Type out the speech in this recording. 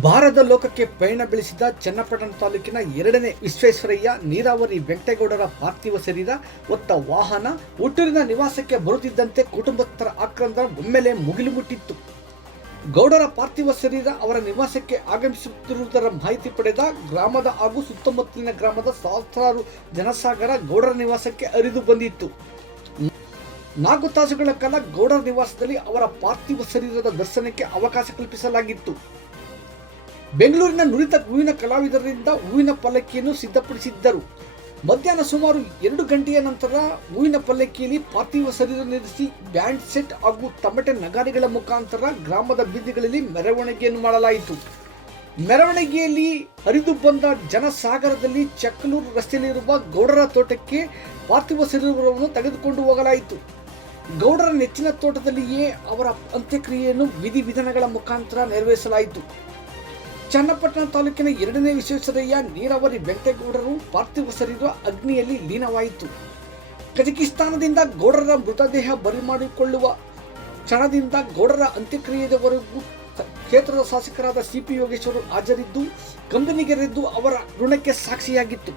ಭಾರತ ಲೋಕಕ್ಕೆ ಪಯಣ ಬೆಳೆಸಿದ ಚನ್ನಪಟ್ಟಣ ತಾಲೂಕಿನ 2ನೇ ವಿಶ್ವೇಶ್ವರಯ್ಯ ನೀರಾವರಿ ವೆಂಕಟೇಗೌಡರ ಪಾರ್ಥಿವ ಶರೀರ ಹೊತ್ತ ವಾಹನ ಹುಟ್ಟೂರಿನ ನಿವಾಸಕ್ಕೆ ಬರುತ್ತಿದ್ದಂತೆ ಕುಟುಂಬಸ್ಥರ ಆಕ್ರಂದನ ಒಮ್ಮೆಲೆ ಮುಗಿಲು ಮುಟ್ಟಿತ್ತು. ಗೌಡರ ಪಾರ್ಥಿವ ಶರೀರ ಅವರ ನಿವಾಸಕ್ಕೆ ಆಗಮಿಸುತ್ತಿರುವುದರ ಮಾಹಿತಿ ಪಡೆದ ಗ್ರಾಮದ ಹಾಗೂ ಸುತ್ತಮುತ್ತಲಿನ ಗ್ರಾಮದ ಸಹಸ್ರಾರು ಜನಸಾಗರ ಗೌಡರ ನಿವಾಸಕ್ಕೆ ಹರಿದು ಬಂದಿತ್ತು. 4 ತಾಸುಗಳ ಕಾಲ ಗೌಡರ ನಿವಾಸದಲ್ಲಿ ಅವರ ಪಾರ್ಥಿವ ಶರೀರದ ದರ್ಶನಕ್ಕೆ ಅವಕಾಶ ಕಲ್ಪಿಸಲಾಗಿತ್ತು. ಬೆಂಗಳೂರಿನ ನುರಿತ ಹೂವಿನ ಕಲಾವಿದರಿಂದ ಹೂವಿನ ಪಲ್ಲಕ್ಕಿಯನ್ನು ಸಿದ್ಧಪಡಿಸಿದ್ದರು. ಮಧ್ಯಾಹ್ನ ಸುಮಾರು 2 ಗಂಟೆಯ ನಂತರ ಹೂವಿನ ಪಲ್ಲಕ್ಕಿಯಲ್ಲಿ ಪಾರ್ಥಿವ ಶರೀರ ನಿಲ್ಲಿಸಿ ಬ್ಯಾಂಡ್ ಸೆಟ್ ಹಾಗೂ ತಮಟೆ ನಗಾರಿಗಳ ಮುಖಾಂತರ ಗ್ರಾಮದ ಬೀದಿಗಳಲ್ಲಿ ಮೆರವಣಿಗೆಯನ್ನು ಮಾಡಲಾಯಿತು. ಮೆರವಣಿಗೆಯಲ್ಲಿ ಹರಿದು ಬಂದ ಜನಸಾಗರದಲ್ಲಿ ಚಕ್ಕಲೂರು ರಸ್ತೆಯಲ್ಲಿರುವ ಗೌಡರ ತೋಟಕ್ಕೆ ಪಾರ್ಥಿವ ಶರೀರವನ್ನು ತೆಗೆದುಕೊಂಡು ಹೋಗಲಾಯಿತು. ಗೌಡರ ನೆಚ್ಚಿನ ತೋಟದಲ್ಲಿಯೇ ಅವರ ಅಂತ್ಯಕ್ರಿಯೆಯನ್ನು ವಿಧಿವಿಧಾನಗಳ ಮುಖಾಂತರ ನೆರವೇರಿಸಲಾಯಿತು. ಚನ್ನಪಟ್ಟಣ ತಾಲೂಕಿನ 2ನೇ ವಿಶ್ವೇಶ್ವರಯ್ಯ ನೀರಾವರಿ ವೆಂಕಟೇಗೌಡರು ಪಾರ್ಥಿವ ಶರೀರ ಅಗ್ನಿಯಲ್ಲಿ ಲೀನವಾಯಿತು. ಕಜಕಿಸ್ತಾನದಿಂದ ಗೌಡರ ಮೃತದೇಹ ಬರಿಮಾಡಿಕೊಳ್ಳುವ ಕ್ಷಣದಿಂದ ಗೌಡರ ಅಂತ್ಯಕ್ರಿಯೆಯವರೆಗೂ ಕ್ಷೇತ್ರದ ಶಾಸಕರಾದ ಸಿಪಿ ಯೋಗೇಶ್ವರ್ ಹಾಜರಿದ್ದು ಕಂಬನಿಗೆರೆದ್ದು ಅವರ ಋಣಕ್ಕೆ ಸಾಕ್ಷಿಯಾಗಿತ್ತು.